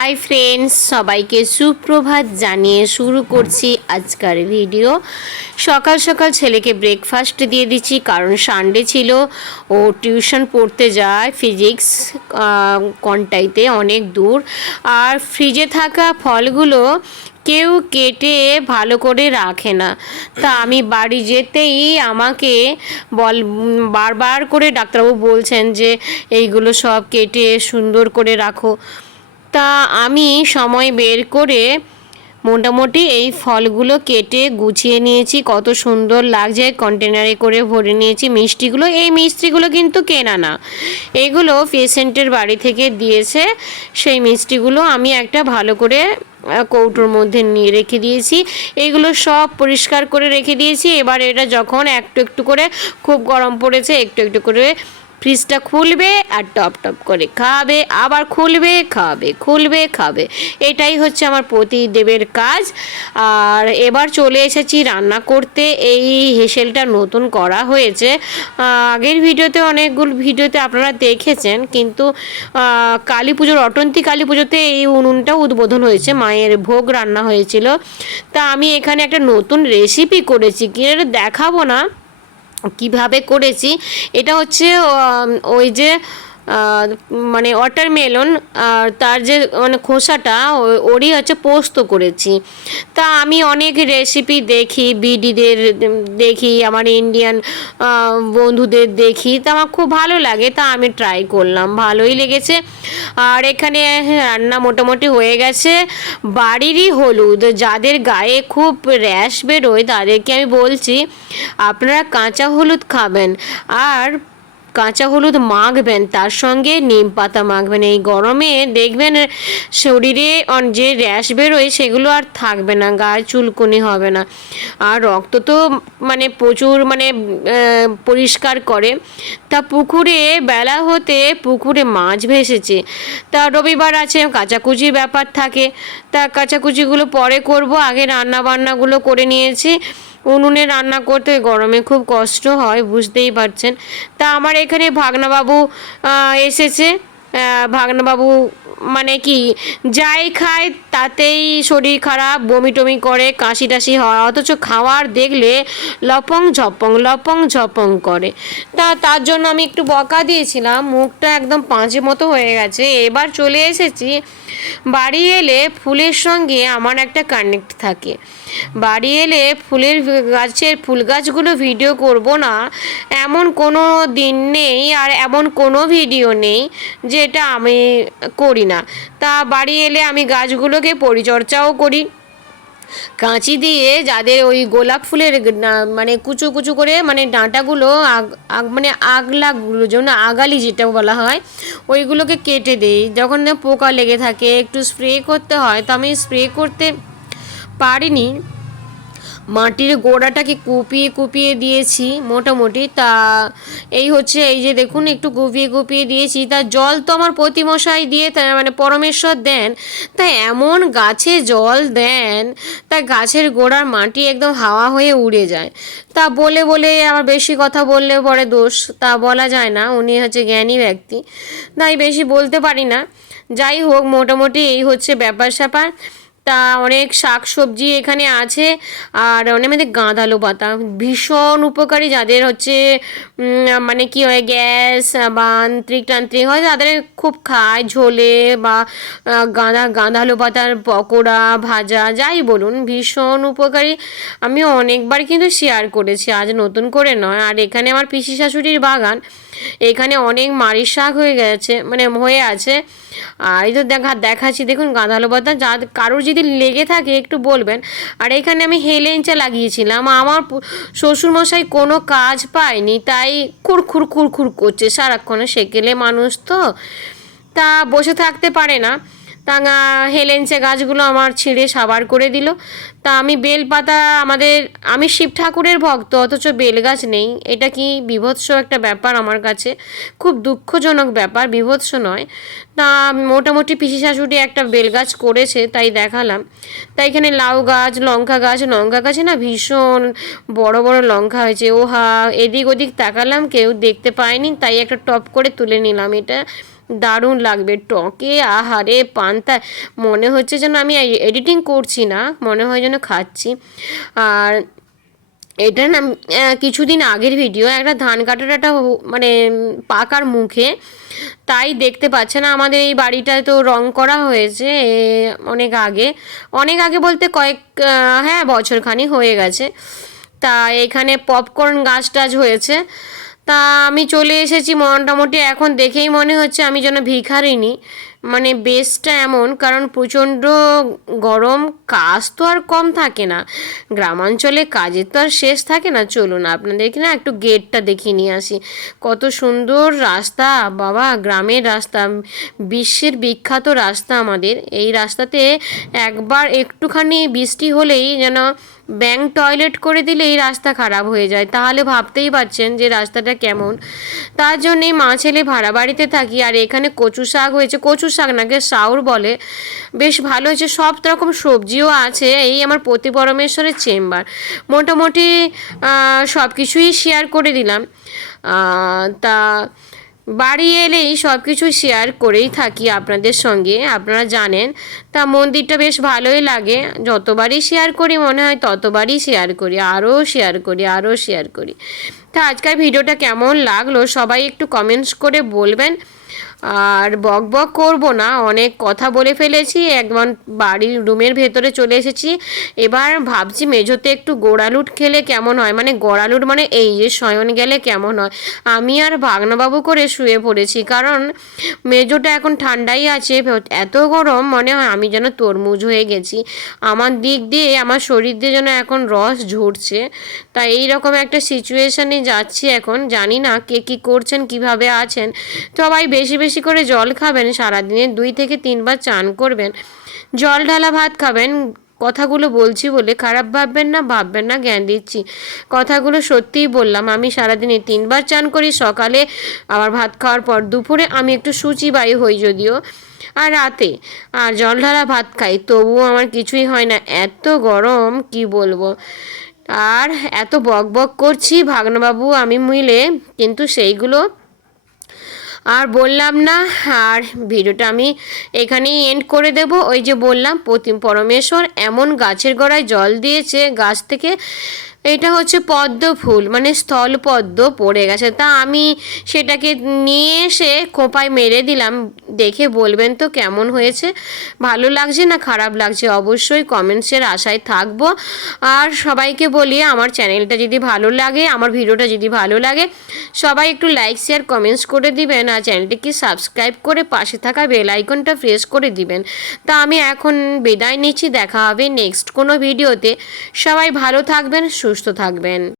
Hi friends, সবাইকে সুপ্রভাত জানিয়ে শুরু করছি আজকের ভিডিও। সকাল সকাল ছেলেকে ব্রেকফাস্ট দিয়ে দিচ্ছি, কারণ সানডে ছিল। ও টিউশন পড়তে যায় ফিজিক্স কন্টাইতে, অনেক দূর। আর ফ্রিজে থাকা ফলগুলো কেউ কেটে ভালো করে রাখে না। তা আমি বাড়ি যেতেই আমাকে বারবার করে ডাক্তারবাবু বলছেন যে এইগুলো সব কেটে সুন্দর করে রাখো। তা আমি সময় বের করে মোটামুটি এই ফলগুলো কেটে গুছিয়ে নিয়েছি। কত সুন্দর লাগছে, কন্টেনারে করে ভরে নিয়েছি মিষ্টিগুলো। এই মিষ্টিগুলো কিন্তু কেনা না, এগুলো পেশেন্টের বাড়ি থেকে দিয়েছে। সেই মিষ্টিগুলো আমি একটা ভালো করে কৌটোর মধ্যে নিয়ে রেখে দিয়েছি। এগুলো সব পরিষ্কার করে রেখে দিয়েছি। এবার এটা যখন একটু একটু করে, খুব গরম পড়েছে, একটু একটু করে ফ্রিজটা খুলবে আর টপ টপ করে খাবে, আবার খুলবে খাবে, খুলবে খাবে। এটাই হচ্ছে আমার প্রতিদেবের কাজ। আর এবার চলে এসেছি রান্না করতে। এই হেসেলটা নতুন করা হয়েছে, আগের ভিডিওতে অনেকগুলো ভিডিওতে আপনারা দেখেছেন, কিন্তু কালী পুজোর অটন্তি কালী পুজোতে এই উনুনটা উদ্বোধন হয়েছে, মায়ের ভোগ রান্না হয়েছিল। তা আমি এখানে একটা নতুন রেসিপি করেছি, কি দেখাবো না কিভাবে করেছি। এটা হচ্ছে ওই যে মানে ওয়াটারমেলন, আর তার যে মানে খোসাটা ওরই হচ্ছে পোস্ত করেছি। তা আমি অনেক রেসিপি দেখি, বিডিদের দেখি, আমার ইন্ডিয়ান বন্ধুদের দেখি, তা আমার খুব ভালো লাগে। তা আমি ট্রাই করলাম, ভালোই লেগেছে। আর এখানে রান্না মোটামুটি হয়ে গেছে। বাড়িরই হলুদ, যাদের গায়ে খুব র্যাশ বেরোয় তাদেরকে আমি বলছি আপনারা কাঁচা হলুদ খাবেন, আর কাঁচা হলুদ মাখবেন, তার সঙ্গে নিম পাতা মাখবেন। এই গরমে দেখবেন শরীরে যে র্যাশ বেরোয় সেগুলো আর থাকবে না, গায়ে চুলকুনি হবে না। আর রক্ত তো মানে প্রচুর মানে পরিষ্কার করে। তা পুকুরে বেলা হতে পুকুরে মাছ ভেসেছে। তা রবিবার আছে, কাচাকুচির ব্যাপার থাকে। তা কাচাকুচিগুলো পরে করব, আগে রান্না বান্নাগুলো করে নিয়েছি। উনুনে রান্না করতে গরমে খুব কষ্ট হয়, বুঝতেই পারছেন। তা আমার এখানে ভাগনাবাবু এসেছে। ভাগনাবাবু মানে কি, যাই খায় তাতেই শরীর খারাপ, বমি টমি করে, কাশি টাশি হয়, অথচ খাওয়ার দেখলে লপং ঝপং করে। তার জন্য আমি একটু বকা দিয়েছিলাম, মুখটা একদম পাঁচের মতো হয়ে গেছে। এবার চলে এসেছি। বাড়ি এলে ফুলের সঙ্গে আমার একটা কানেক্ট থাকে। বাড়ি এলে ফুল গাছগুলো ভিডিও করব না এমন কোনো দিন নেই, আর এমন কোনো ভিডিও নেই যেটা আমি করি না। তা বাড়ি এলে আমি গাছগুলোকে পরিচর্যাও করি। কাঁচি দিয়ে যাদের ওই গোলাপ ফুলের মানে কুচু কুচু করে মানে ডাঁটাগুলো মানে আগলাগুলো, যেমন আগালি যেটা বলা হয়, ওইগুলোকে কেটে দেই। যখন পোকা লেগে থাকে একটু স্প্রে করতে হয়, তো আমি স্প্রে করতে পারিনি, মাটির গোড়াটাকে কুপিয়ে কুপিয়ে দিয়েছি মোটামুটি। তা এই হচ্ছে, এই যে দেখুন একটু কুপিয়ে কুপিয়ে দিয়েছি। তা জল তো আমার প্রতিমশাই দিয়ে মানে পরমেশ্বর দেন, তাই এমন গাছে জল দেন তা গাছের গোড়ার মাটি একদম হাওয়া হয়ে উড়ে যায়। তা বলে বলে আমার বেশি কথা বললে পরে দোষ, তা বলা যায় না, উনি হচ্ছে জ্ঞানী ব্যক্তি, তাই বেশি বলতে পারি না। যাই হোক, মোটামুটি এই হচ্ছে ব্যাপার স্যাপার। তা অনেক শাক সবজি এখানে আছে। আর অনেক মধ্যে গাঁদালো পাতা ভীষণ উপকারী, যাদের হচ্ছে মানে কি হয়, গ্যাস বা তান্ত্রিক হয়, তাদের খুব খায় ঝোলে, বা গাঁদালো পাতার পকোড়া ভাজা যাই বলুন, ভীষণ উপকারী। আমি অনেকবার কিন্তু শেয়ার করেছি, আজ নতুন করে নয়। আর এখানে আমার পিসি শাশুড়ির বাগান, এখানে অনেক মারি শাক হয়ে গেছে, মানে হয়ে আছে। আর এই তো দেখাচ্ছি, দেখুন গাঁদালো পাতা, যা কারোর যদি লেগে থাকে একটু বলবেন। আর এখানে আমি হেলেঞ্চা লাগিয়েছিলাম, আমার শ্বশুরমশাই কোনো কাজ পায়নি, তাই খুরখুর করছে সারাক্ষণ, সেকেলে মানুষ তো, তা বসে থাকতে পারে না। তা হেলেঞ্চা গাছগুলো আমার ছিঁড়ে সাবার করে দিল। তা আমি বেলপাতা, আমি শিব ঠাকুরের ভক্ত, অথচ বেল গাছ নেই। এটা কি বীভৎস একটা ব্যাপার আমার কাছে, খুব দুঃখজনক ব্যাপার, বীভৎস নয়। তা মোটামুটি পিসি শাশুড়ি একটা বেল গাছ করেছে, তাই দেখালাম। তাই এখানে লাউ গাছ, লঙ্কা গাছে না ভীষণ বড় বড় লঙ্কা হয়েছে। এদিক ওদিক তাকালাম, কেউ দেখতে পায়নি, তাই একটা টপ করে তুলে নিলাম। এটা দারুণ লাগবে টকে। আহারে পান্তা, মনে হচ্ছে যেন আমি এডিটিং করছি না, মনে হয় যেন খাচ্ছি। আর এটা না কিছুদিন আগের ভিডিও, একটা ধান কাটার একটা মানে পাকার মুখে, তাই দেখতে পাচ্ছে না। আমাদের এই বাড়িটায় তো রং করা হয়েছে অনেক আগে, অনেক আগে বলতে হ্যাঁ বছরখানি হয়ে গেছে। তা এখানে পপকর্ন গাছ টাছ হয়েছে। তা আমি চলে এসেছি মোটামুটি, এখন দেখেই মনে হচ্ছে আমি যেন ভিখারিনী। মানে বেশটা এমন, কারণ প্রচণ্ড গরম, কাজ তো আর কম থাকে না, গ্রামাঞ্চলে কাজের তো আর শেষ থাকে না। চলুন আপনাদেরকে না একটু গেটটা দেখিয়ে নিয়ে আসি। কত সুন্দর রাস্তা বাবা, গ্রামের রাস্তা, বিশ্বের বিখ্যাত রাস্তা আমাদের এই রাস্তাতে। একবার একটুখানি বৃষ্টি হলেই যেন ব্যাংক টয়লেট করে দিলে এই রাস্তা খারাপ হয়ে যায়। তাহলে ভাবতেই পারছেন যে রাস্তাটা কেমন। তার জন্যেই মা ছেলে ভাড়া বাড়িতে থাকি। আর এখানে কচু শাক হয়েছে, কচু শাক নাকি শাউর বলে, বেশ ভালো হয়েছে। সব রকম সবজিও আছে। এই আমার প্রতি পরমেশ্বরের চেম্বার, মোটামুটি সব কিছুই শেয়ার করে দিলাম। তা বাড়ি এলেই সব কিছু শেয়ার করেই থাকি আপনাদের সঙ্গে, আপনারা জানেন। তা মন্দিরটা বেশ ভালোই লাগে, যতবারই শেয়ার করি মনে হয় ততবারই শেয়ার করি, আরও শেয়ার করি, আরও শেয়ার করি। তা আজকের ভিডিওটা কেমন লাগলো সবাই একটু কমেন্টস করে বলবেন। আর বক বক করবো না, অনেক কথা বলে ফেলেছি। একবার বাড়ির রুমের ভেতরে চলে এসেছি। এবার ভাবছি মেঝোতে একটু গোড়ালুট খেলে কেমন হয়, মানে গোড়ালুট মানে এই যে শয়ন গেলে কেমন হয়। আমি আর ভাগনাবাবু করে শুয়ে পড়েছি, কারণ মেঝোটা এখন ঠান্ডাই আছে, এত গরম মনে হয় আমি যেন তরমুজ হয়ে গেছি। আমার দিক দিয়ে, আমার শরীর দিয়ে যেন এখন রস ঝরছে। তাই এই রকম একটা সিচুয়েশানে যাচ্ছি এখন। জানি না কে কী করছেন, কিভাবে আছেন। সবাই বেশি বেশি করে জল খাবেন, সারাদিনে 2 থেকে 3 বার চান করবেন, জল ঢালা ভাত খাবেন। কথাগুলো বলছি বলে খারাপ ভাববেন না, ভাববেন না জ্ঞান দিচ্ছি, কথাগুলো সত্যিই বললাম। আমি সারাদিনে 3 বার চান করি, সকালে, আবার ভাত খাওয়ার পর, দুপুরে আমি একটু শুচিবায়ু হই যদিও, আর রাতে, আর জল ঢালা ভাত খাই, তবুও আমার কিছুই হয় না। এত গরম কি বলবো। আর এত বক বক করছি ভাগনাবাবু আমি মিলে, কিন্তু সেইগুলো আর বললাম না। আর ভিডিওটা আমি এখানেই এন্ড করে দেব। ওই যে বললাম প্রতি পরমেশ্বর এমন গাছের গোড়ায় জল দিয়েছে, গাছ থেকে, এটা হচ্ছে পদ্ম ফুল, মানে স্থল পদ্ম পড়ে গেছে। তা আমি সেটাকে নিয়ে এসে খোঁপায় মেরে দিলাম। দেখে বলবেন তো কেমন হয়েছে, ভালো লাগছে না খারাপ লাগছে, অবশ্যই কমেন্টসের আশায় থাকবো। আর সবাইকে বলি আমার চ্যানেলটা যদি ভালো লাগে, আমার ভিডিওটা যদি ভালো লাগে, সবাই একটু লাইক শেয়ার কমেন্টস করে দিবেন। আর চ্যানেলটিকে সাবস্ক্রাইব করে পাশে থাকা বেল আইকনটা প্রেস করে দিবেন। তা আমি এখন বিদায় নিচ্ছি, দেখা হবে নেক্সট কোনো ভিডিওতে। সবাই ভালো থাকবেন, সুস্থ থাকবেন।